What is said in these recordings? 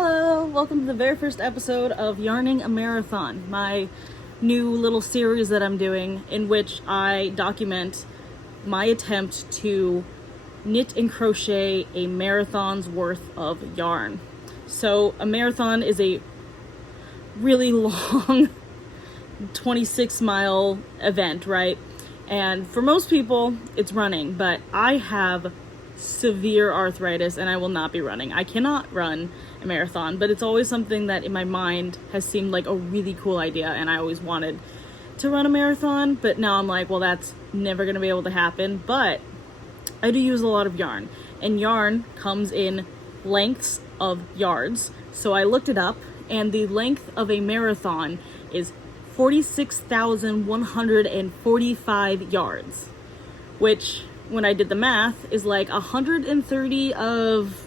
Hello, welcome to the very first episode of Yarning a Marathon, my new little series that I'm doing in which I document my attempt to knit and crochet a marathon's worth of yarn. So a marathon is a really long 26-mile event, right? And for most people, it's running, but I have severe arthritis and I will not be running. I cannot run a marathon, but it's always something that in my mind has seemed like a really cool idea, and I always wanted to run a marathon, but now I'm like, well, that's never going to be able to happen. But I do use a lot of yarn, and yarn comes in lengths of yards. So I looked it up, and the length of a marathon is 46,145 yards, which, when I did the math, is like 130 of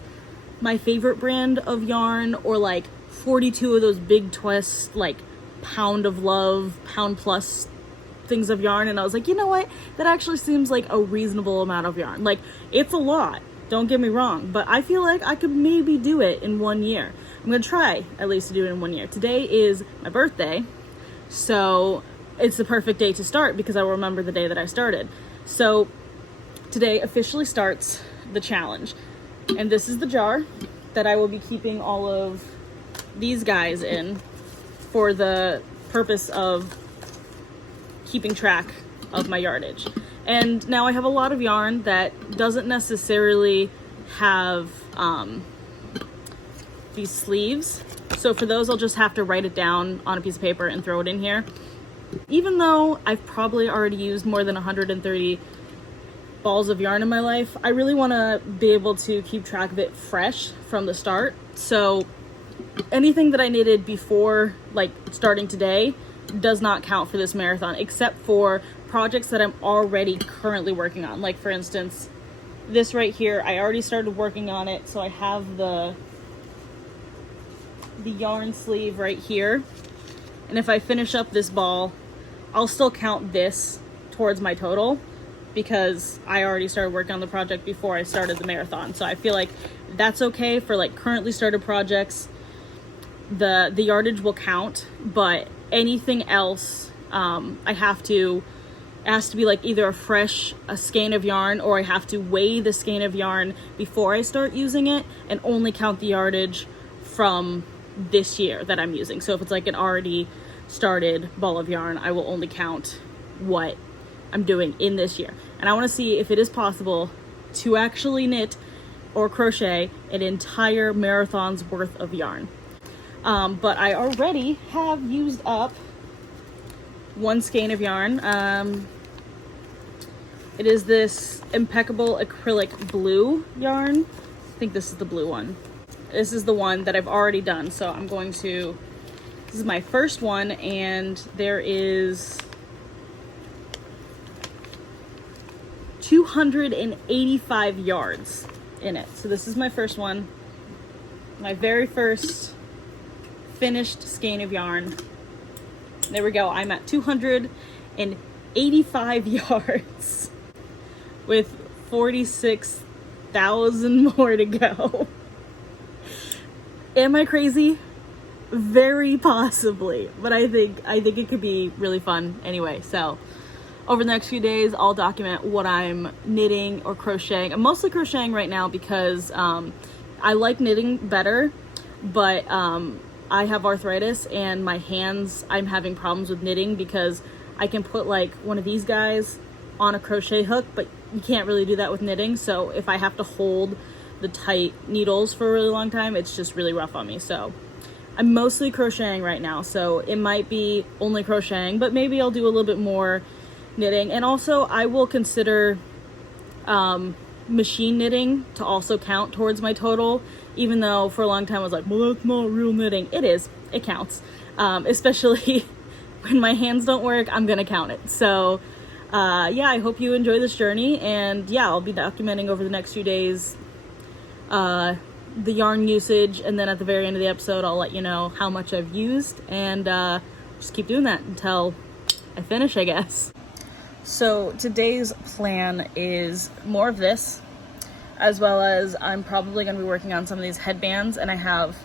my favorite brand of yarn, or like 42 of those big twists, like pound of love, pound plus things of yarn. And I was like, you know what? That actually seems like a reasonable amount of yarn. Like, it's a lot, don't get me wrong, but I feel like I could maybe do it in 1 year. I'm gonna try at least to do it in 1 year. Today is my birthday, so it's the perfect day to start because I will remember the day that I started. So today officially starts the challenge. And this is the jar that I will be keeping all of these guys in for the purpose of keeping track of my yardage. And now I have a lot of yarn that doesn't necessarily have these sleeves. So for those, I'll just have to write it down on a piece of paper and throw it in here. Even though I've probably already used more than 130 balls of yarn in my life, I really want to be able to keep track of it fresh from the start. So anything that I knitted before, like starting today, does not count for this marathon, except for projects that I'm already currently working on. Like, for instance, this right here, I already started working on it, so I have the yarn sleeve right here. And if I finish up this ball, I'll still count this towards my total, because I already started working on the project before I started the marathon. So I feel like that's okay for like currently started projects. The yardage will count, but anything else, it has to be like either a skein of yarn, or I have to weigh the skein of yarn before I start using it and only count the yardage from this year that I'm using. So if it's like an already started ball of yarn, I will only count what I'm doing in this year. And I want to see if it is possible to actually knit or crochet an entire marathon's worth of yarn. But I already have used up one skein of yarn. It is this Impeccable Acrylic Blue yarn. I think this is the blue one. This is the one that I've already done. So this is my first one, and there is 285 yards in it. So this is my first one, my very first finished skein of yarn. There we go. I'm at 285 yards with 46,000 more to go. Am I crazy? Very possibly, but I think it could be really fun anyway. So over the next few days, I'll document what I'm knitting or crocheting. I'm mostly crocheting right now because I like knitting better, but I have arthritis and my hands, I'm having problems with knitting because I can put like one of these guys on a crochet hook, but you can't really do that with knitting. So if I have to hold the tight needles for a really long time, it's just really rough on me. So I'm mostly crocheting right now. So it might be only crocheting, but maybe I'll do a little bit more knitting. And also I will consider machine knitting to also count towards my total, even though for a long time I was like, well, that's not real knitting. It is, it counts, especially when my hands don't work. I'm gonna count it. So yeah, I hope you enjoy this journey, and yeah, I'll be documenting over the next few days the yarn usage, and then at the very end of the episode I'll let you know how much I've used, and just keep doing that until I finish, I guess. So today's plan is more of this, as well as I'm probably going to be working on some of these headbands, and I have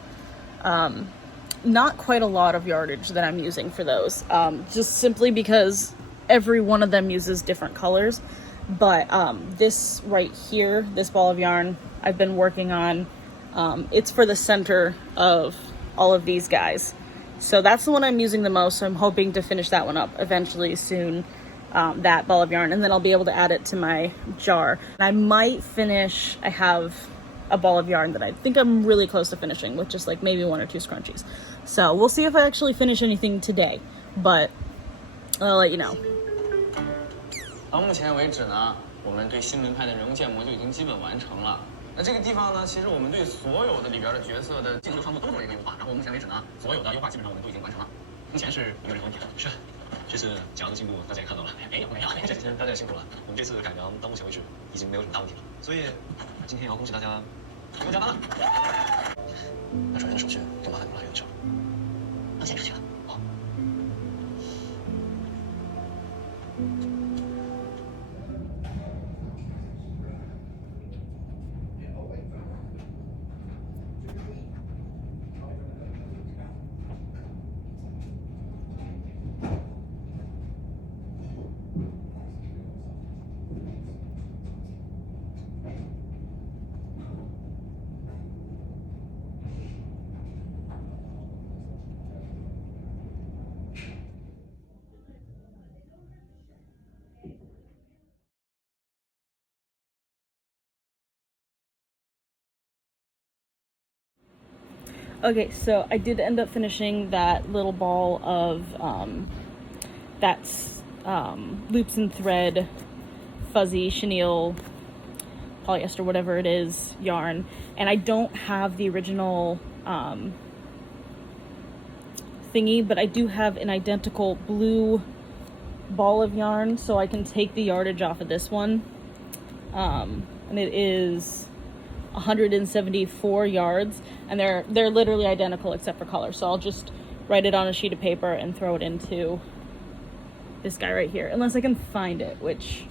Not quite a lot of yardage that I'm using for those, just simply because every one of them uses different colors. But this right here, this ball of yarn I've been working on, it's for the center of all of these guys. So that's the one I'm using the most. So I'm hoping to finish that one up eventually soon, that ball of yarn, and then I'll be able to add it to my jar. And I might finish, I have a ball of yarn that I think I'm really close to finishing with just like maybe 1 or 2 scrunchies. So we'll see if I actually finish anything today, but I'll let you know. 到目前为止呢，我们对新轮派的人物建模就已经基本完成了。那这个地方呢，其实我们对所有的里边的角色的镜头创作都做了一个优化，然后目前为止呢，所有的优化基本上我们都已经完成了，目前是没有任何问题的。是，这次讲的进步大家也看到了，没有，这几天大家也辛苦了。我们这次改良到目前为止已经没有什么大问题了，所以今天也要恭喜大家不用加班了。那转院的手续就麻烦你们了，有的事。那先出去了。好。Okay, so I did end up finishing that little ball of that's loops and thread, fuzzy chenille, polyester, whatever it is, yarn, and I don't have the original thingy, but I do have an identical blue ball of yarn, so I can take the yardage off of this one, and it is 174 yards, and they're literally identical except for color. So I'll just write it on a sheet of paper and throw it into this guy right here, unless I can find it, which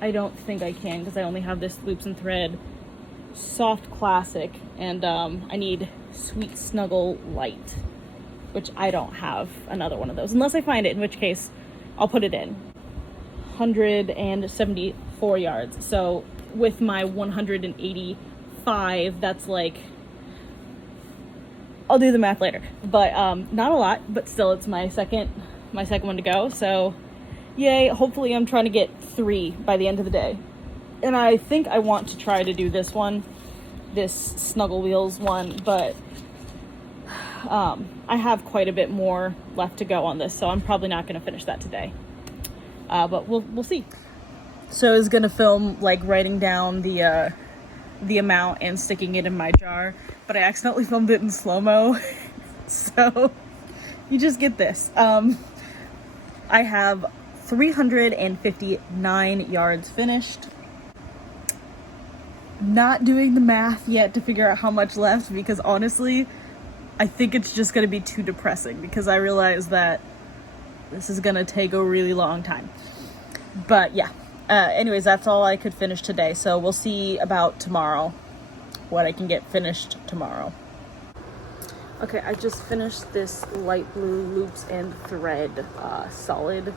I don't think I can because I only have this loops and thread soft classic, and I need sweet snuggle light, which I don't have another one of those unless I find it, in which case I'll put it in. 174 yards, so with my 185, that's like, I'll do the math later, but not a lot, but still it's my second one to go, so yay. Hopefully I'm trying to get 3 by the end of the day, and I think I want to try to do this one, this Snuggle Wheels one, but I have quite a bit more left to go on this, so I'm probably not going to finish that today, but we'll see. So I was gonna film like writing down the amount and sticking it in my jar, but I accidentally filmed it in slow-mo. So you just get this. I have 359 yards finished. Not doing the math yet to figure out how much left, because honestly, I think it's just gonna be too depressing because I realize that this is gonna take a really long time. But yeah. Anyways, that's all I could finish today, so we'll see about tomorrow, what I can get finished tomorrow. Okay, I just finished this light blue loops and thread solid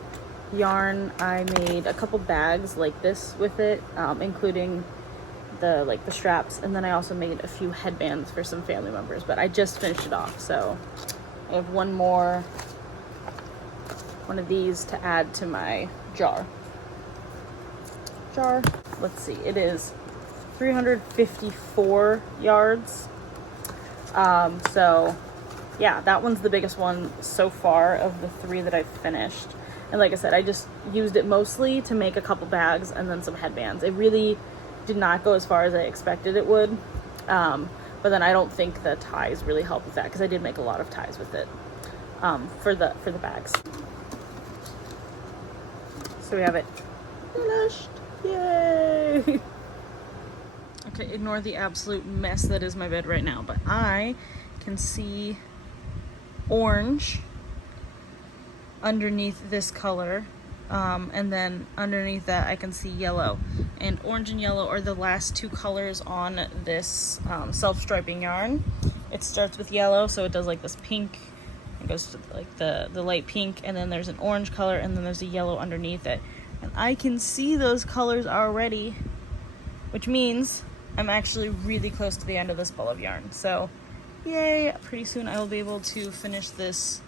yarn. I made a couple bags like this with it, including the straps, and then I also made a few headbands for some family members, but I just finished it off, so I have one of these to add to my jar. Let's see, it is 354 yards, so yeah, that one's the biggest one so far of the 3 that I've finished. And like I said, I just used it mostly to make a couple bags and then some headbands. It really did not go as far as I expected it would, but then I don't think the ties really help with that, because I did make a lot of ties with it for the bags. So we have it finished. Yay! Okay, ignore the absolute mess that is my bed right now, but I can see orange underneath this color, and then underneath that I can see yellow, and orange and yellow are the last 2 colors on this self-striping yarn, It starts with yellow, so it does like this pink. It goes to like the light pink, and then there's an orange color, and then there's a yellow underneath it. And I can see those colors already, which means I'm actually really close to the end of this ball of yarn. So yay, pretty soon I will be able to finish this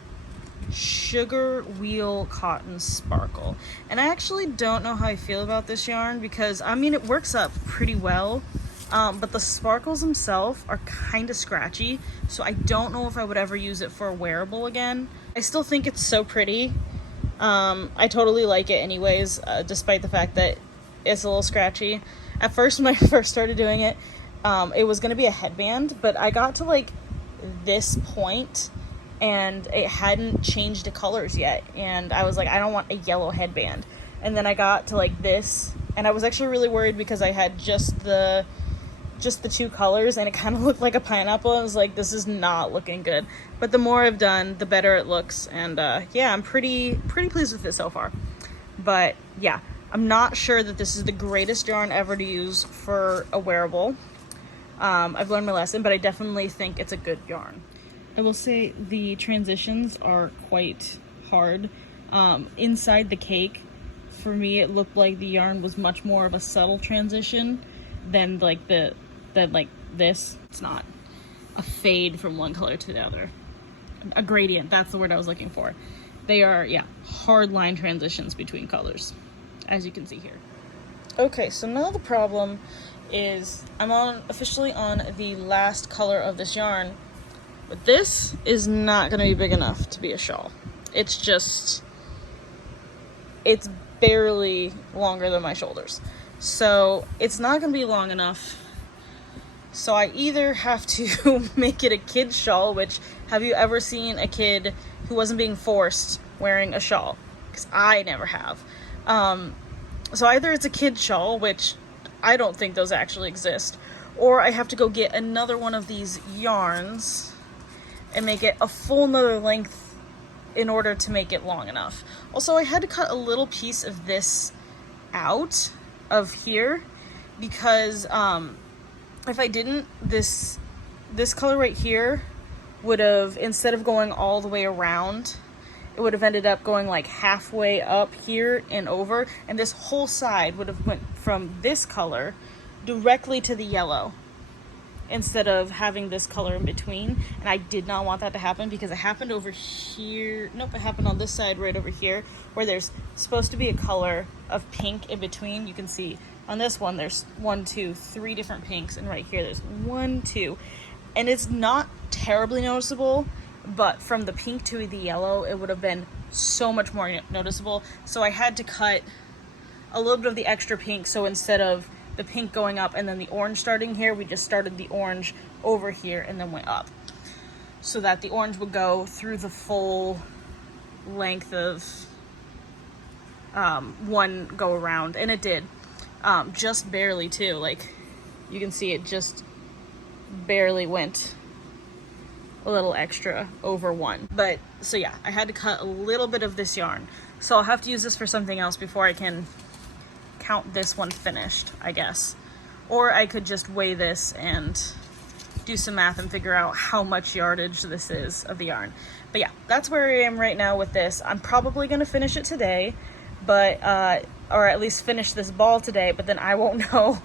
Sugar Wheel Cotton Sparkle. And I actually don't know how I feel about this yarn because, I mean, it works up pretty well, but the sparkles themselves are kind of scratchy, so I don't know if I would ever use it for a wearable again. I still think it's so pretty. I totally like it anyways, despite the fact that it's a little scratchy. At first, when I first started doing it, it was going to be a headband, but I got to like this point and it hadn't changed the colors yet, and I was like, I don't want a yellow headband. And then I got to like this, and I was actually really worried because I had just the two colors and it kind of looked like a pineapple. I was like, this is not looking good. But the more I've done, the better it looks, and yeah, I'm pretty pleased with it so far. But yeah, I'm not sure that this is the greatest yarn ever to use for a wearable. I've learned my lesson, but I definitely think it's a good yarn. I will say the transitions are quite hard. Inside the cake, for me, it looked like the yarn was much more of a subtle transition than like this. It's not a fade from one color to the other. A gradient, that's the word I was looking for. They are, yeah, hard line transitions between colors, as you can see here. Okay, so now the problem is I'm officially on the last color of this yarn, but this is not going to be big enough to be a shawl. It's barely longer than my shoulders. So it's not going to be long enough. So I either have to make it a kid's shawl, which, have you ever seen a kid who wasn't being forced wearing a shawl? Because I never have. So either it's a kid's shawl, which I don't think those actually exist, or I have to go get another one of these yarns and make it a full nother length in order to make it long enough. Also, I had to cut a little piece of this out of here because if I didn't, this color right here would have, instead of going all the way around, it would have ended up going like halfway up here and over, and this whole side would have went from this color directly to the yellow instead of having this color in between. And I did not want that to happen because it happened over here. Nope, it happened on this side right over here where there's supposed to be a color of pink in between. You can see on this one there's 1, 2, 3 different pinks, and right here there's 1, 2, and it's not terribly noticeable, but from the pink to the yellow it would have been so much more noticeable. So I had to cut a little bit of the extra pink, so instead of the pink going up and then the orange starting here, we just started the orange over here and then went up, so that the orange would go through the full length of one go around, and it did. Just barely too, like you can see it just barely went a little extra over one. But so yeah, I had to cut a little bit of this yarn, so I'll have to use this for something else before I can count this one finished, I guess. Or I could just weigh this and do some math and figure out how much yardage this is of the yarn. But yeah, that's where I am right now with this. I'm probably gonna finish it today, but or at least finish this ball today, but then I won't know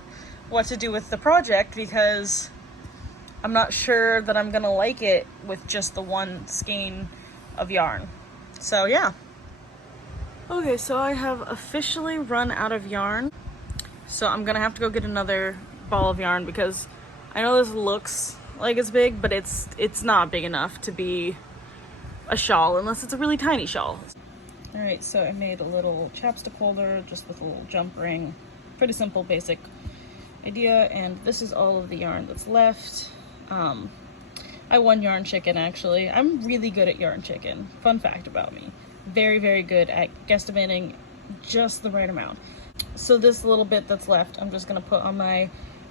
what to do with the project because I'm not sure that I'm gonna like it with just the one skein of yarn. So yeah. Okay, so I have officially run out of yarn. So I'm gonna have to go get another ball of yarn because I know this looks like it's big, but it's not big enough to be a shawl unless it's a really tiny shawl. All right, so I made a little chapstick holder just with a little jump ring. Pretty simple, basic idea, and this is all of the yarn that's left. I won Yarn Chicken, actually. I'm really good at Yarn Chicken. Fun fact about me. Very, very good at guesstimating just the right amount. So this little bit that's left, I'm just gonna put on my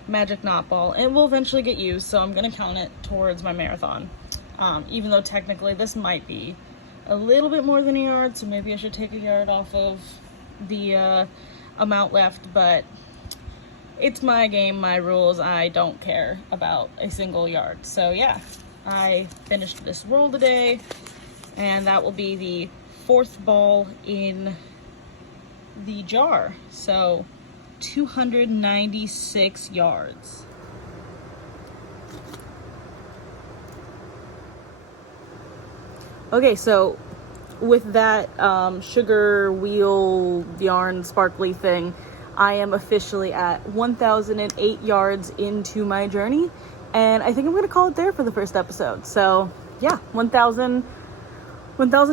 magic knot ball, and it will eventually get used, so I'm gonna count it towards my marathon. Even though technically this might be a little bit more than a yard, so maybe I should take a yard off of the amount left, but it's my game, my rules. I don't care about a single yard. So yeah, I finished this roll today, and that will be the 4th ball in the jar. So 296 yards. Okay, so with that sugar wheel yarn sparkly thing, I am officially at 1,008 yards into my journey, and I think I'm gonna call it there for the first episode. So yeah, 1,000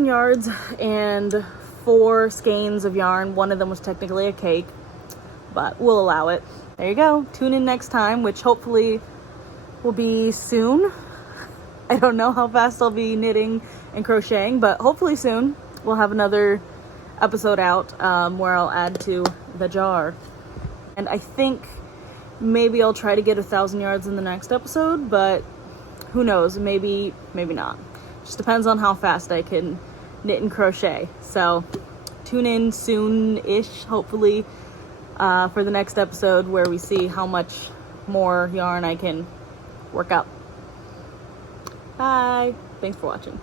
yards and 4 skeins of yarn. One of them was technically a cake, but we'll allow it. There you go. Tune in next time, which hopefully will be soon. I don't know how fast I'll be knitting and crocheting, but hopefully soon we'll have another episode out where I'll add to the jar. And I think maybe I'll try to get 1,000 yards in the next episode, but who knows, maybe not. Just depends on how fast I can knit and crochet. So tune in soon-ish, hopefully, for the next episode where we see how much more yarn I can work up. Bye. Thanks for watching.